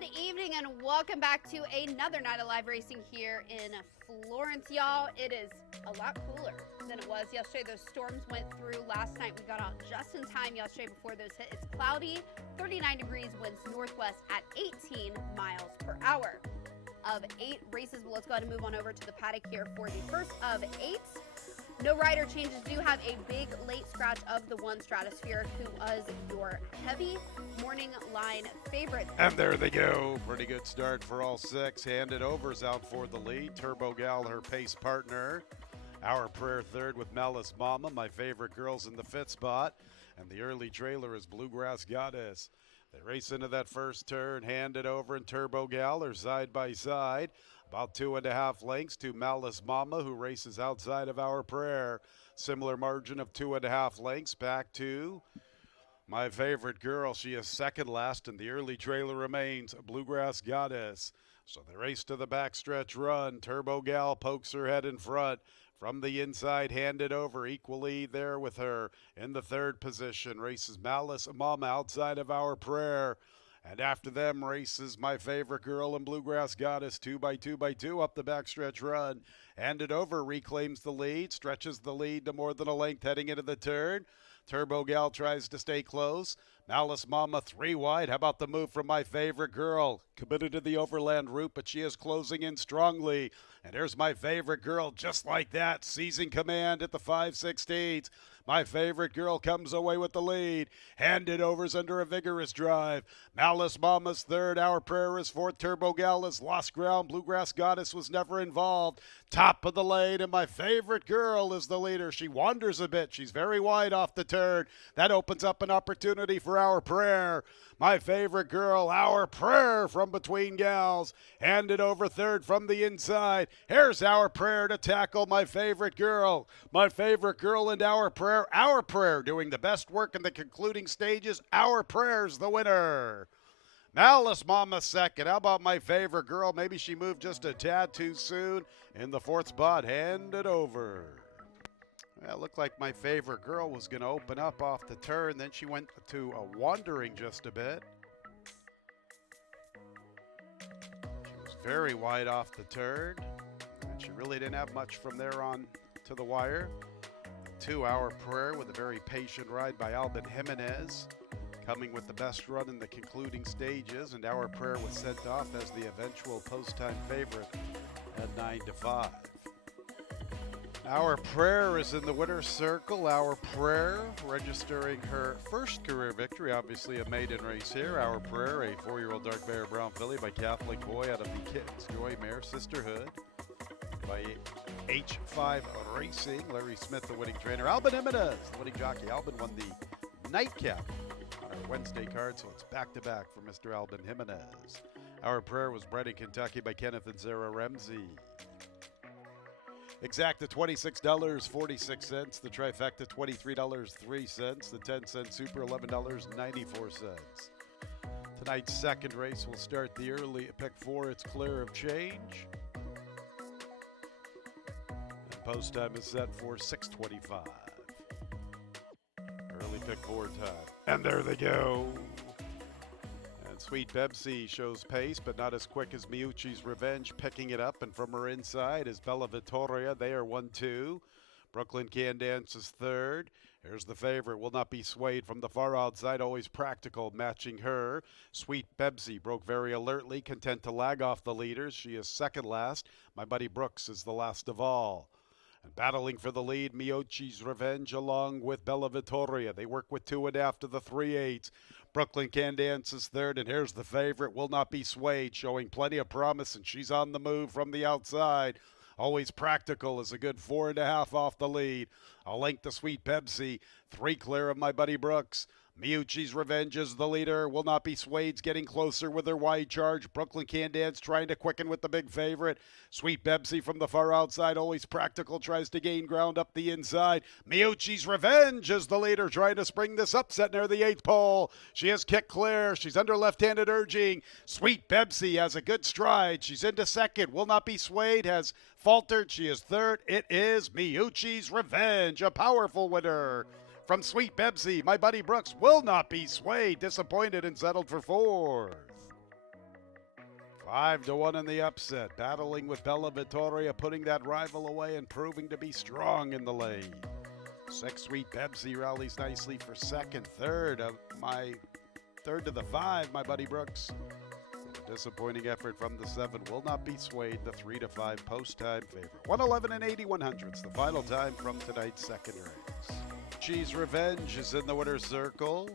Good evening and welcome back to another night of live racing here in Florence, y'all. It is a lot cooler than it was yesterday. Those storms went through last night. We got out just in time yesterday before those hit. It's cloudy, 39 degrees, winds northwest at 18 miles per hour. Of 8 races, but let's go ahead and move on over to the paddock here for the first of 8. No rider changes. Do have a big late scratch of the 1 Stratospheric, who was your heavy morning line favorite. And there they go. Pretty good start for all 6. Handed Over's out for the lead. Turbo Gal, her pace partner. Our Prayer third with Malice Mama. My favorite girl's in the 5th spot. And the early trailer is Bluegrass Goddess. They race into that first turn. Handed Over and Turbo Gal are side by side. About 2.5 lengths to Malice Mama, who races outside of Our Prayer. Similar margin of 2.5 lengths back to My Favorite Girl. She is second last, and the early trailer remains Bluegrass Goddess. So they race to the backstretch run. Turbo Gal pokes her head in front. From the inside, Handed Over, equally there with her. In the 3rd position, races Malice Mama outside of Our Prayer. And after them races My Favorite Girl and Bluegrass Goddess, 2 by 2 by 2 up the backstretch run. Handed Over reclaims the lead, stretches the lead to more than a length heading into the turn. Turbo Gal tries to stay close. Malice Mama 3 wide. How about the move from My Favorite Girl? Committed to the overland route, but she is closing in strongly. And there's My Favorite Girl just like that, seizing command at the 5/16. My Favorite Girl comes away with the lead. Handed Over's under a vigorous drive. Malice Mama's 3rd. Our Prayer is 4th. Turbo Gal has lost ground. Bluegrass Goddess was never involved. Top of the lane, and My Favorite Girl is the leader. She wanders a bit. She's very wide off the turn. That opens up an opportunity for Our Prayer. My Favorite Girl, Our Prayer from between gals. Handed Over 3rd from the inside. Here's Our Prayer to tackle My Favorite Girl. My Favorite Girl and Our Prayer. Our Prayer doing the best work in the concluding stages. Our Prayer's the winner. Malice Mama 2nd. How about My Favorite Girl? Maybe she moved just a tad too soon. In the 4th spot, Handed Over. Well, it looked like My Favorite Girl was going to open up off the turn. Then she went to a wandering just a bit. She was very wide off the turn. And she really didn't have much from there on to the wire. 2 Our Prayer with a very patient ride by Albin Jimenez. Coming with the best run in the concluding stages. And Our Prayer was sent off as the eventual post-time favorite at 9-5. Our Prayer is in the winner's circle. Our Prayer registering her first career victory, obviously a maiden race here. Our Prayer, a 4-year-old dark bear brown filly by Catholic Boy out of the Kids Joy Mare Sisterhood by H5 Racing. Larry Smith, the winning trainer. Albin Jimenez, the winning jockey. Albin won the nightcap on our Wednesday card, so it's back-to-back for Mr. Albin Jimenez. Our Prayer was bred in Kentucky by Kenneth and Sarah Ramsey. Exacta $26.46, the trifecta $23.03, the 10-cent super $11.94. Tonight's second race will start the early pick 4. It's clear of change. And post time is set for 6:25. Early pick 4 time. And there they go. And Sweet Bebsy shows pace, but not as quick as Miucci's Revenge, picking it up. And from her inside is Bella Vittoria. They are 1-2. Brooklyn Can Dance is 3rd. Here's the favorite. Will Not Be Swayed from the far outside. Always Practical matching her. Sweet Bebsy broke very alertly, content to lag off the leaders. She is 2nd last. My Buddy Brooks is the last of all. And battling for the lead, Miucci's Revenge along with Bella Vittoria. They work with 2.5 to the 3/8. Brooklyn Can Dance is 3rd, and here's the favorite, Will Not Be Swayed, showing plenty of promise, and she's on the move from the outside. Always Practical is a good 4.5 off the lead. A length to Sweet Pepsi, 3 clear of My Buddy Brooks. Miucci's Revenge is the leader. Will Not Be Swayed's getting closer with her wide charge. Brooklyn Can Dance trying to quicken with the big favorite. Sweet Bebsy from the far outside. Always Practical tries to gain ground up the inside. Miucci's Revenge is the leader trying to spring this upset near the 8th pole. She has kicked clear. She's under left-handed urging. Sweet Bebsy has a good stride. She's into 2nd. Will Not Be Swayed has faltered. She is 3rd. It is Miucci's Revenge, a powerful winner. From Sweet Bebsy, My Buddy Brooks, Will Not Be Swayed, disappointed and settled for 4th. 5-1 in the upset. Battling with Bella Vittoria, putting that rival away and proving to be strong in the lane. 6 Sweet Bebsy rallies nicely for second. Third to the 5, my buddy Brooks. A disappointing effort from the 7 will not be swayed. The 3-5 post-time favorite. 111 and 81/100ths, the final time from tonight's second race. Cheese Revenge is in the winner's circle.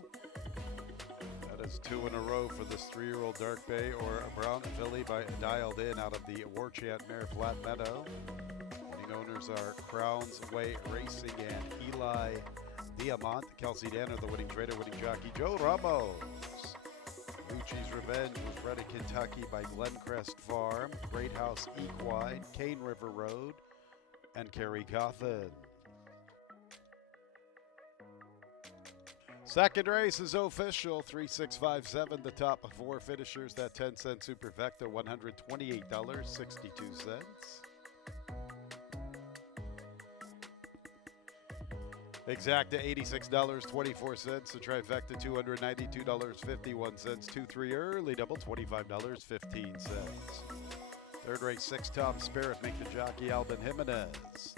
That is 2 in a row for this 3-year-old Dark Bay or a Brown filly dialed in out of the War Chant mare Flat Meadow. Winning owners are Crowns Way Racing and Eli Diamant. Kelsey Danner, the winning trader, winning jockey Joe Ramos. Lucci's Revenge was bred in Kentucky by Glencrest Farm, Great House Equine, Cane River Road, and Kerry Coffin. Second race is official. 3-6-5-7, the top of 4 finishers. That 10-cent Superfecta, $128.62. Exacta, $86.24. The trifecta, $292.51. 2-3 early double, $25.15. Third race, 6 Tom Spirit, make the jockey Alvin Jimenez.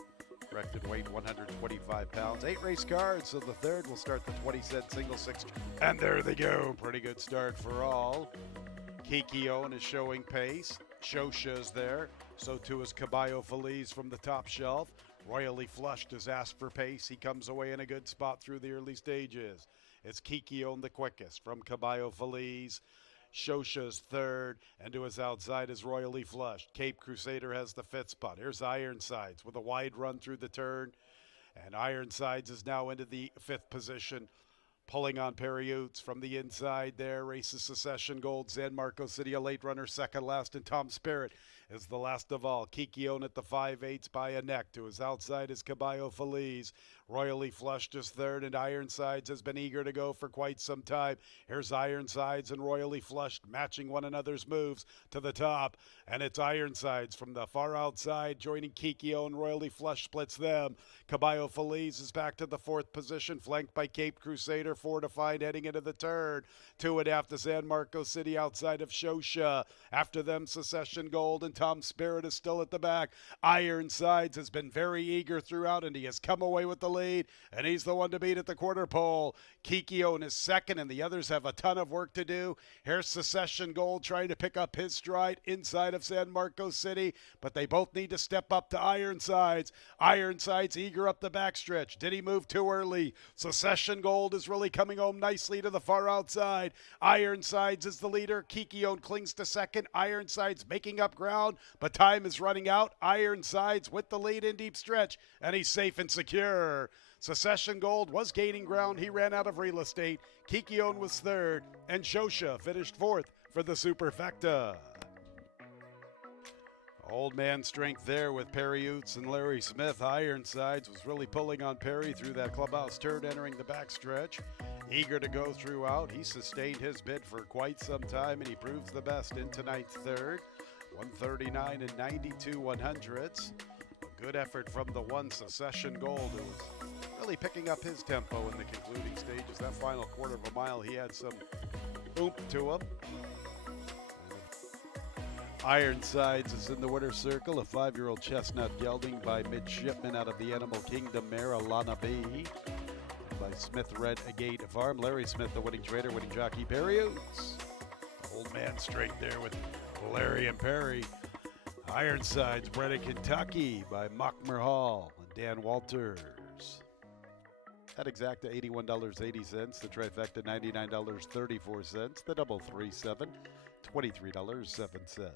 Corrected weight, 125 pounds. 8 race cards, so the third will start the 20-cent single 6. And there they go. Pretty good start for all. Kikione is showing pace. Shosha's there. So too is Caballo Feliz from the top shelf. Royally Flushed is asked for pace. He comes away in a good spot through the early stages. It's Kikione the quickest from Caballo Feliz. Shosha's third, and to his outside is Royally Flushed. Cape Crusader has the 5th spot. Here's Ironsides with a wide run through the turn, and Ironsides is now into the 5th position, pulling on Perry Utes from the inside there. Races Secession Gold, San Marco City, a late runner, second last, and Tom Spirit is the last of all. Kikione at the 5/8 by a neck. To his outside is Caballo Feliz. Royally Flushed is third, and Ironsides has been eager to go for quite some time. Here's Ironsides and Royally Flushed matching one another's moves to the top, and it's Ironsides from the far outside joining Kikione. Royally Flushed splits them. Caballo Feliz is back to the 4th position, flanked by Cape Crusader, fortified heading into the turn. 2.5 to San Marco City outside of Shosha. After them, Secession Gold, and Tom Spirit is still at the back. Ironsides has been very eager throughout, and he has come away with the lead, and he's the one to beat at the quarter pole. Kikione is second, and the others have a ton of work to do. Here's Secession Gold trying to pick up his stride inside of San Marco City, but they both need to step up to Ironsides. Ironsides eager up the backstretch. Did he move too early? Secession Gold is really coming home nicely to the far outside. Ironsides is the leader. Kikione clings to second. Ironsides making up ground, but time is running out. Ironsides with the lead in deep stretch, and he's safe and secure. Secession Gold was gaining ground. He ran out of real estate. Kikione was third, and Shosha finished 4th for the Superfecta. Old man strength there with Perry Utes and Larry Smith. Ironsides was really pulling on Perry through that clubhouse turn, entering the backstretch. Eager to go throughout. He sustained his bid for quite some time, and he proves the best in tonight's third. 139 and 92/100ths. A good effort from the 1 Secession Gold, who was really picking up his tempo in the concluding stages. That final quarter of a mile, he had some oomph to him. Ironsides is in the winner's circle, a 5-year-old chestnut gelding by Midshipman out of the Animal Kingdom mare Alana B. By Smith Red Agate Farm. Larry Smith, the winning trader, winning jockey Perry Utes. Old man straight there with Larry and Perry. Ironsides bred in Kentucky by Mockmer Hall and Dan Walters. That exacta $81.80. The trifecta $99.34. The double 3-7, $23.07.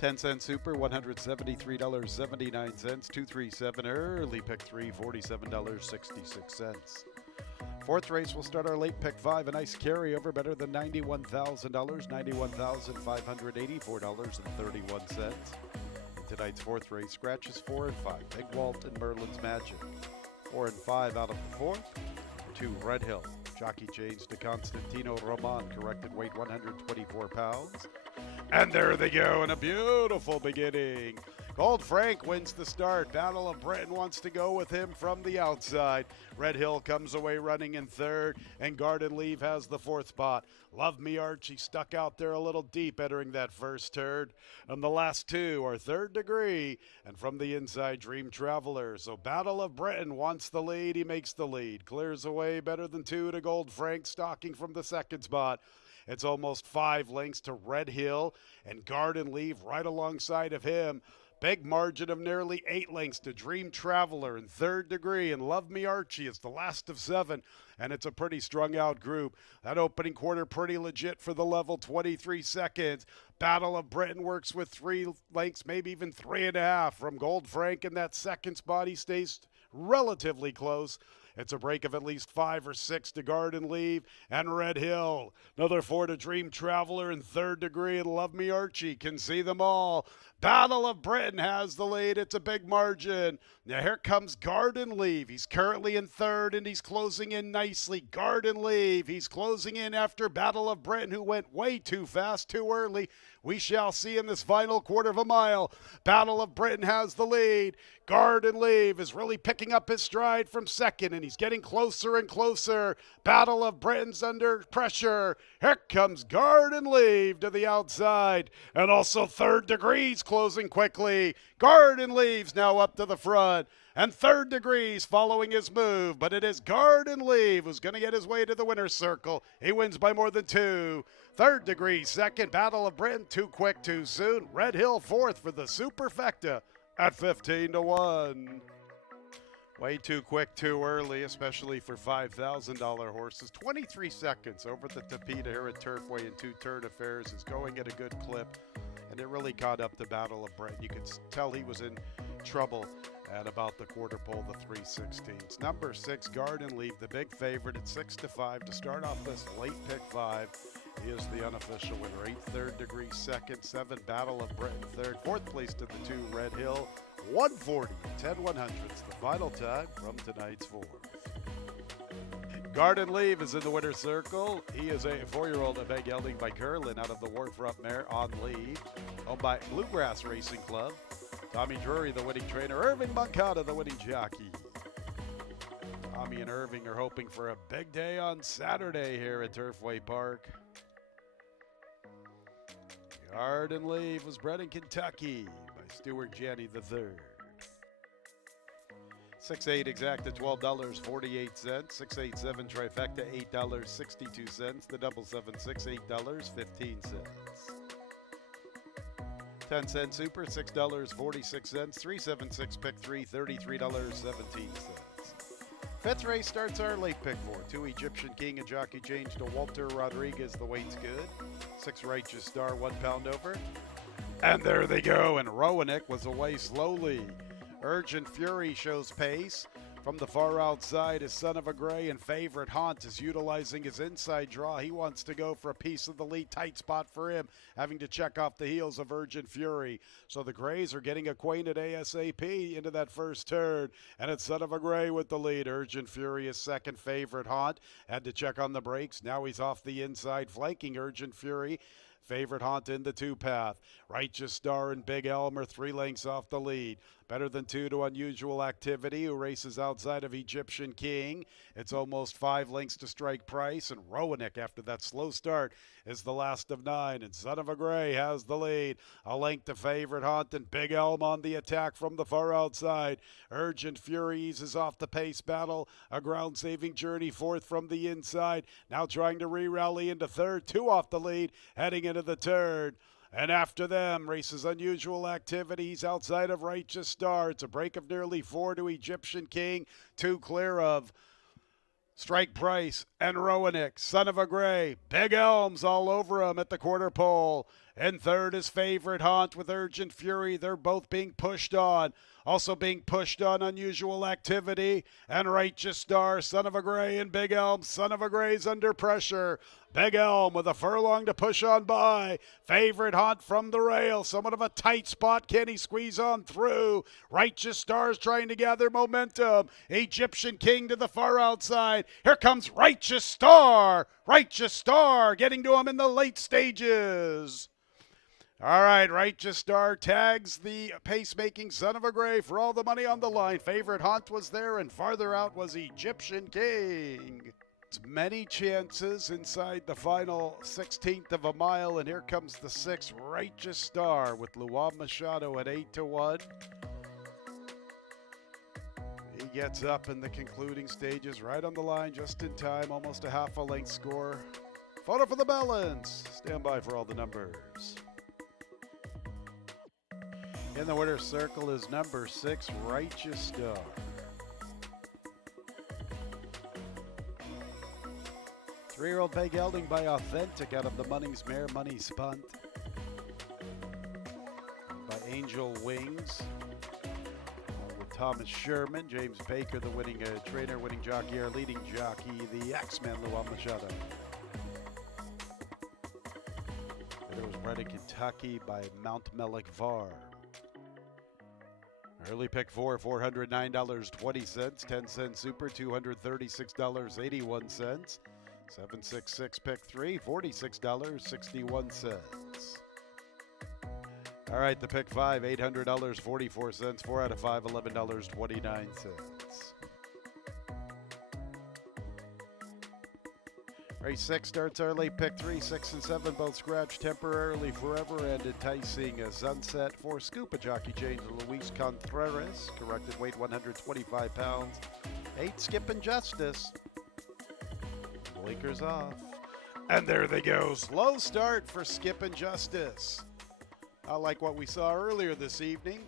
10-cent super, $173.79. 237 early pick 3, $47.66. 4th race, we'll start our late pick 5. A nice carryover, better than $91,000, $91,584.31. In tonight's 4th race, scratches 4 and 5. Big Walt and Merlin's Magic. 4 and 5 out of the 4th. 2 Red Hill. Jockey change to Constantino Roman, corrected weight 124 pounds. And there they go in a beautiful beginning. Gold Frank wins the start. Battle of Britain wants to go with him from the outside. Red Hill comes away running in third, and Garden Leave has the fourth spot. Love Me Archie stuck out there a little deep entering that first turn. And the last two are Third Degree, and from the inside, Dream Traveler. So Battle of Britain wants the lead. He makes the lead. Clears away better than two to Gold Frank, stalking from the second spot. It's almost 5 lengths to Red Hill, and Garden Leave right alongside of him. Big margin of nearly 8 lengths to Dream Traveler in Third Degree, and Love Me Archie is the last of 7, and it's a pretty strung out group. That opening quarter pretty legit for the level, 23 seconds. Battle of Britain works with 3 lengths, maybe even 3.5 from Gold Frank in that second spot. He stays relatively close. It's a break of at least 5 or 6 to Garden Leave and Red Hill. Another 4 to Dream Traveler in Third Degree, and Love Me Archie can see them all. Battle of Britain has the lead. It's a big margin. Now here comes Garden Leave. He's currently in third, and he's closing in nicely. Garden Leave. He's closing in after Battle of Britain, who went way too fast, too early. We shall see in this final quarter of a mile. Battle of Britain has the lead. Garden Leave is really picking up his stride from second, and he's getting closer and closer. Battle of Britain's under pressure. Here comes Garden Leave to the outside, and also Third Degree's closing quickly. Garden Leave's now up to the front, and Third Degree's following his move, but it is Garden Leave who's going to get his way to the winner's circle. He wins by more than 2. Third Degree second. Battle of Britain too quick, too soon. Red Hill fourth for the Superfecta at 15-1. Way too quick, too early, especially for $5,000 horses. 23 seconds over the Tapeta here at Turfway in 2 turn affairs is going at a good clip, and it really caught up to Battle of Britain. You could tell he was in trouble at about the quarter pole, the 3/16. Number 6, Garden Leave, the big favorite at 6-5 to start off this late pick 5. He is the unofficial winner. 8 Third Degree second, 7 Battle of Britain third, 4th place to the 2 Red Hill, 140, 10/100. The final time from tonight's 4. Garden Leave is in the winner's circle. He is a 4-year-old of egg gelding by Curlin out of the Wharf mare on lead, owned by Bluegrass Racing Club. Tommy Drury, the winning trainer. Irving Moncada, the winning jockey. Tommy and Irving are hoping for a big day on Saturday here at Turfway Park. Garden Leave was bred in Kentucky by Stuart Janney III. 6'8" exacta, $12.48. 6'8" trifecta, $8.62. The double 7-6, $8.15. 10-cent super, $6.46. 3-7-6 pick 3, $33.17. 5th race starts our late pick 4. 2 Egyptian King, a jockey change to Walter Rodriguez. The weight's good. 6 Righteous Star, 1 pound over. And there they go. And Rowanek was away slowly. Urgent Fury shows pace. From the far outside is Son of a Gray, and Favorite Haunt is utilizing his inside draw. He wants to go for a piece of the lead. Tight spot for him, having to check off the heels of Urgent Fury. So the Grays are getting acquainted ASAP into that first turn, and it's Son of a Gray with the lead. Urgent Fury is second. Favorite Haunt had to check on the brakes. Now he's off the inside, flanking Urgent Fury. Favorite Haunt in the 2 path. Righteous Star and Big Elm are 3 lengths off the lead. Better than 2 to Unusual Activity, who races outside of Egyptian King. It's almost 5 lengths to Strike Price, and Rowanek, after that slow start, is the last of 9, and Son of a Gray has the lead. A length to Favorite Haunt, and Big Elm on the attack from the far outside. Urgent Fury eases off the pace battle. A ground-saving journey 4th from the inside. Now trying to re-rally into 3rd. 2 off the lead, heading into the turn. And after them, races Unusual Activities outside of Righteous Star. It's a break of nearly 4 to Egyptian King, 2 clear of Strike Price and Rowanek. Son of a Gray, Big Elms all over him at the quarter pole. And 3rd is Favorite Haunt with Urgent Fury. They're both being pushed on. Also being pushed on Unusual Activity and Righteous Star. Son of a Gray and Big Elm. Son of a Gray's under pressure. Big Elm with a furlong to push on by. Favorite Haunt from the rail. Somewhat of a tight spot. Can he squeeze on through? Righteous Star's trying to gather momentum. Egyptian King to the far outside. Here comes Righteous Star. Righteous Star getting to him in the late stages. All right, Righteous Star tags the pacemaking son of a gray for all the money on the line. Favorite Hunt was there, and farther out was Egyptian King. It's many chances inside the final 16th of a mile, and here comes the 6th, Righteous Star, with Luan Machado at 8-1. He gets up in the concluding stages, right on the line, just in time, almost a half a length score. Photo for the balance. Stand by for all the numbers. In the winner's circle is number 6, Righteous Star. Three-year-old pay gelding by Authentic out of the Munnings mare, Money Spunt. By Angel Wings. With Thomas Sherman, James Baker, the winning trainer, winning jockey, our leading jockey, the X-Men, Luan Machado. It was bred in Kentucky by Mount Melick Var. Early pick 4, $409.20. 10-cent super, $236.81. 766 pick 3, $46.61. All right, the pick 5, $800.44. 4 out of 5, $11.29. Race 6 starts early. Pick 3, 6, and 7 both scratch temporarily, forever, and enticing a sunset for Scoop, a jockey change Luis Contreras. Corrected weight 125 pounds. 8, Skip and Justice. Blinkers off. And there they go. Slow start for Skip and Justice. I like what we saw earlier this evening.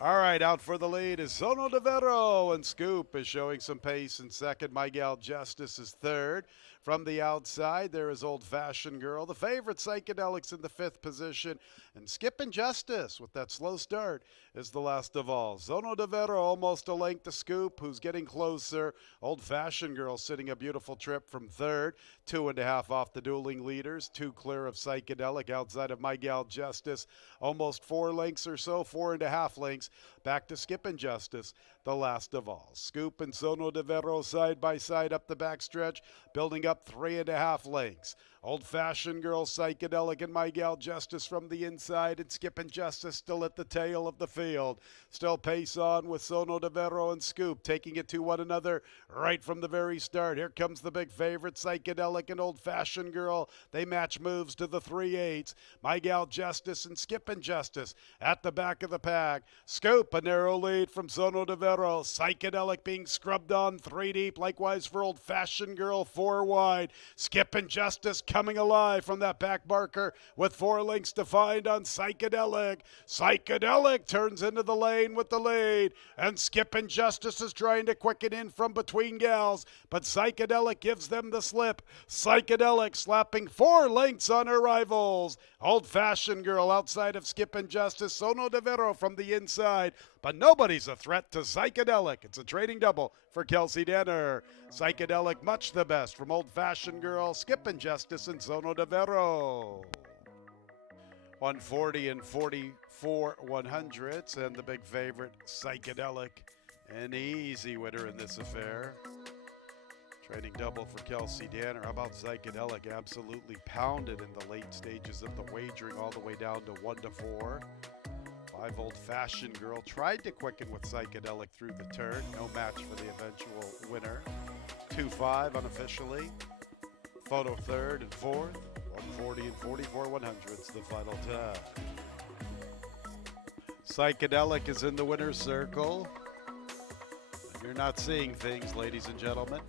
All right, out for the lead is Sono de Vero, and Scoop is showing some pace in second. Miguel Justice is third. From the outside, there is Old Fashioned Girl. The favorite, Psychedelics, in the 5th position. And Skip and Justice, with that slow start, is the last of all. Sono de Vero almost a length to Scoop, who's getting closer. Old Fashioned Girl sitting a beautiful trip from third. 2.5 off the dueling leaders. 2 clear of Psychedelic outside of Miguel Justice. Almost 4 lengths or so, 4.5 lengths. Back to Skip and Justice, the last of all. Scoop and Sono de Vero side by side up the backstretch, building up 3.5 lengths. Old Fashioned Girl, Psychedelic, and Miguel Justice from the inside, and Skip and Justice still at the tail of the field. Still pace on with Sono de Vero and Scoop, taking it to one another right from the very start. Here comes the big favorite, Psychedelic and Old Fashioned Girl. They match moves to the 3/8. Miguel Justice and Skip and Justice at the back of the pack. Scoop, a narrow lead from Sono de Vero. Psychedelic being scrubbed on 3 deep. Likewise for Old Fashioned Girl, 4 wide. Skip and Justice coming alive from that back marker with 4 lengths to find on Psychedelic. Psychedelic turns into the lane with the lead, and Skip and Justice is trying to quicken in from between gals, but Psychedelic gives them the slip. Psychedelic slapping 4 lengths on her rivals. Old Fashioned Girl outside of Skip and Justice. Sono de Vero from the inside, but nobody's a threat to Psychedelic. It's a trading double for Kelsey Danner. Psychedelic much the best from Old Fashioned Girl, Skip and Justice, and Sono de Vero. 140 and 44 100s, and the big favorite, Psychedelic, an easy winner in this affair. Trading double for Kelsey Danner. How about Psychedelic? Absolutely pounded in the late stages of the wagering, all the way down to 1-4. 5 Old Fashioned Girl tried to quicken with Psychedelic through the turn. No match for the eventual winner. 2-5 unofficially. Photo third and fourth. 140 and 44 100s, the final time. Psychedelic is in the winner's circle. And you're not seeing things, ladies and gentlemen.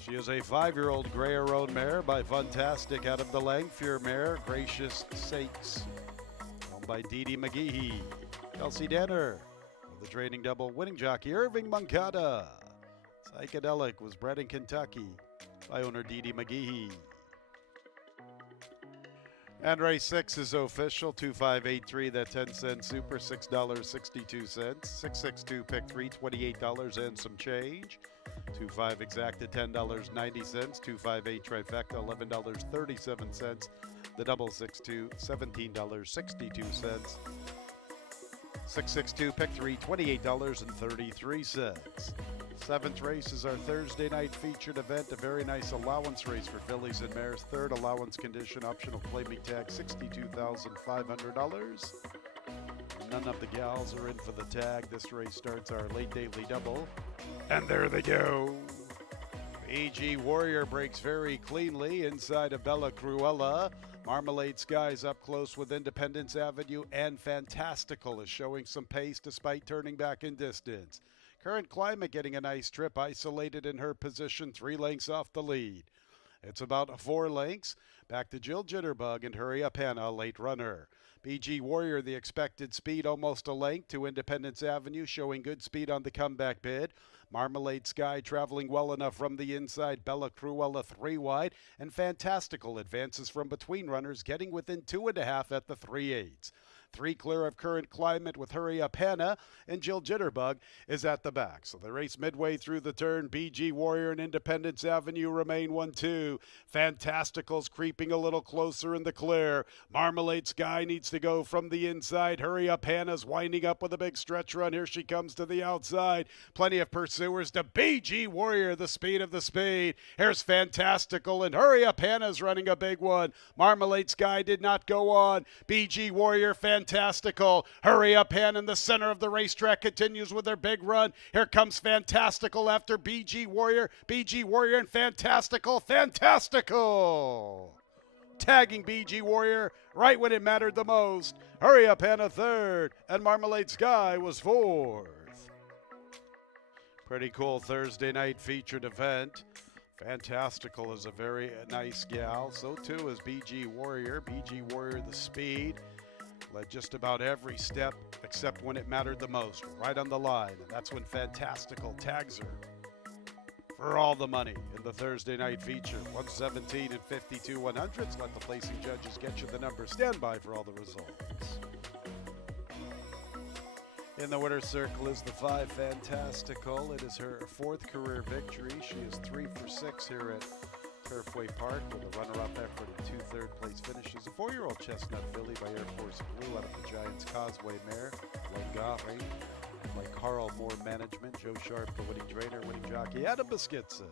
She is a 5-year-old gray-roan mare by Fantastic out of the Langfear mare, Gracious Sakes. Owned by Dee Dee McGehee. Kelsey Danner, the trading double winning jockey, Irving Moncada. Psychedelic was bred in Kentucky by owner Dee Dee McGehee. And race 6 is official, 2583, that 10-cent super, $6.62. 662 pick 3, $28 and some change. 25 exacta, $10.90. 258 trifecta, $11.37. The double 62, $17.62. 662 pick 3, $28.33. Seventh race is our Thursday night featured event, a very nice allowance race for fillies and mares. Third allowance condition, optional claiming tag, $62,500. None of the gals are in for the tag. This race starts our late daily double. And there they go. BG Warrior breaks very cleanly inside of Bella Cruella. Marmalade Skies up close with Independence Avenue, and Fantastical is showing some pace despite turning back in distance. Current Climate getting a nice trip, isolated in her position, 3 lengths off the lead. It's about 4 lengths. Back to Jill Jitterbug and Hurry Up Hannah, late runner. BG Warrior, the expected speed, almost a length to Independence Avenue, showing good speed on the comeback bid. Marmalade Sky traveling well enough from the inside. Bella Cruella 3 wide. And Fantastical advances from between runners, getting within 2.5 at the 3/8. 3 clear of Current Climate with Hurry Up Hannah, and Jill Jitterbug is at the back. So the race midway through the turn, BG Warrior and Independence Avenue remain 1-2. Fantastical's creeping a little closer in the clear. Marmalade Sky needs to go from the inside. Hurry Up Hannah's winding up with a big stretch run. Here she comes to the outside. Plenty of pursuers to BG Warrior, the speed of the speed. Here's Fantastical, and Hurry Up Hannah's running a big one. Marmalade Sky did not go on. BG Warrior, Fantastical. Hurry Up Hannah in the center of the racetrack continues with their big run. Here comes Fantastical after BG Warrior. BG Warrior and Fantastical. Fantastical! Tagging BG Warrior right when it mattered the most. Hurry Up Hannah third, and Marmalade Sky was fourth. Pretty cool Thursday night featured event. Fantastical is a very nice gal. So too is BG Warrior. BG Warrior, the speed. Led just about every step except when it mattered the most, right on the line. And that's when Fantastical tags her for all the money in the Thursday night feature. 117 and 52 100s. Let the placing judges get you the numbers. Stand by for all the results. In the winner's circle is the 5 Fantastical. It is her 4th career victory. She is 3 for 6 here at Turfway Park with a runner-up effort and 2 third-place finishes. A 4-year-old chestnut filly by Air Force Blue out of the Giants Causeway mare, Wangari, by Carl Moore Management. Joe Sharp, the winning trainer, winning jockey, Adam Beschizza.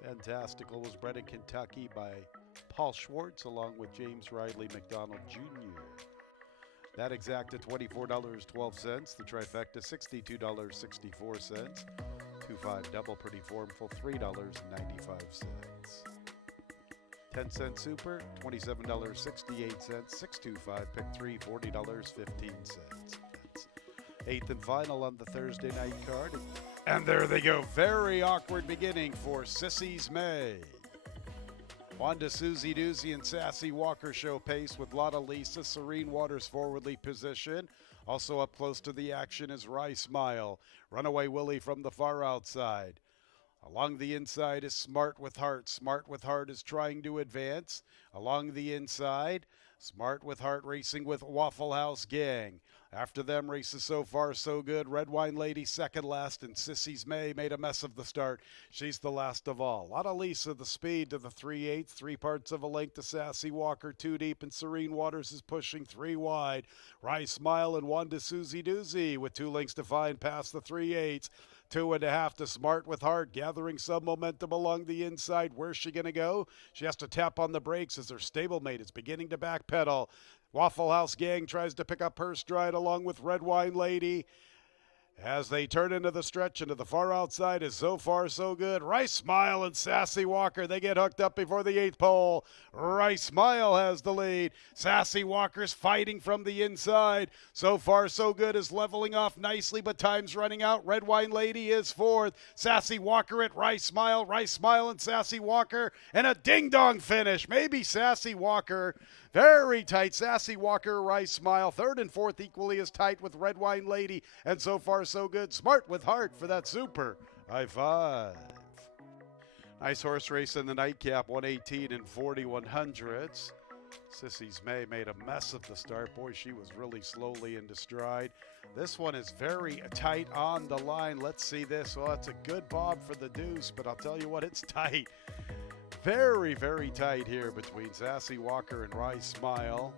Fantastical was bred in Kentucky by Paul Schwartz along with James Riley McDonald Jr. That exacta $24.12. The trifecta $62.64. 2-5 double, pretty formful, $3.95. 10-cent super, $27.68. 625 pick 3, $40.15. Eighth and final on the Thursday night card. And there they go. Very awkward beginning for Sissy's May. Wanda Susie Doozy and Sassy Walker show pace with Lotta Lisa. Serene Waters forwardly positioned. Also up close to the action is Rye Smile. Runaway Willie from the far outside. Along the inside is Smart with Heart. Smart with Heart is trying to advance. Along the inside, Smart with Heart racing with Waffle House Gang. After them, races so far so good. Red Wine Lady second last, and Sissy's May made a mess of the start. She's the last of all. Lotta Lisa, the speed to the 3/8, 3 parts of a length to Sassy Walker, 2 deep, and Serene Waters is pushing 3 wide. Rye Smile and Wanda Susie Doozy with 2 lengths to find past the 3/8. 2.5 to Smart with Heart, gathering some momentum along the inside. Where's she going to go? She has to tap on the brakes as her stablemate is beginning to backpedal. Waffle House Gang tries to pick up her stride along with Red Wine Lady. As they turn into the stretch, into the far outside is So Far So Good. Rice Smile and Sassy Walker, they get hooked up before the 8th pole. Rice Smile has the lead. Sassy Walker's fighting from the inside. So Far So Good is leveling off nicely, but time's running out. Red Wine Lady is 4th. Sassy Walker at Rice Smile and Sassy Walker, and a ding-dong finish. Maybe Sassy Walker. Very tight. Sassy Walker, Rice Smile. 3rd and 4th equally as tight with Red Wine Lady. And So Far So Good. Smart with Heart for that super. High five. Nice horse race in the nightcap. 118 and 40 100s. Sissy's May made a mess of the start. Boy, she was really slowly into stride. This one is very tight on the line. Let's see this. Well, that's a good bob for the deuce, but I'll tell you what, it's tight. Very, very tight here between Sassy Walker and Rice Smile.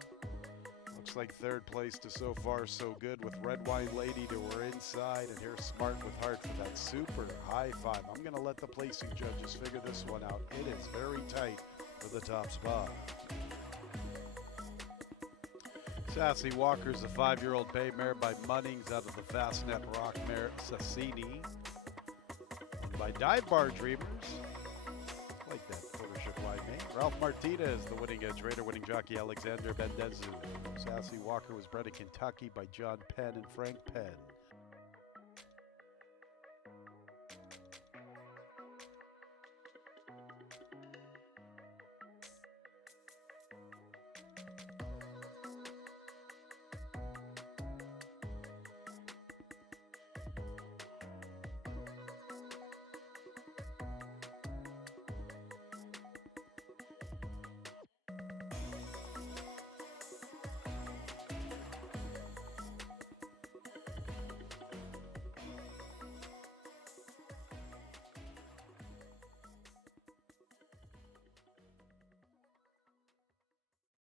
Looks like third place to So Far So Good with Red Wine Lady to her inside. And here's Smart with Heart for that super high five. I'm going to let the placing judges figure this one out. It is very tight for the top spot. Sassy Walker's a 5-year-old bay mare by Munnings out of the Fastnet Rock mare Sassini. By Dive Bar Dreamers. Like that ownership line name. Ralph Martinez, the winning edge raider, winning jockey Alexander Bendezu. Sassy Walker was bred in Kentucky by John Penn and Frank Penn.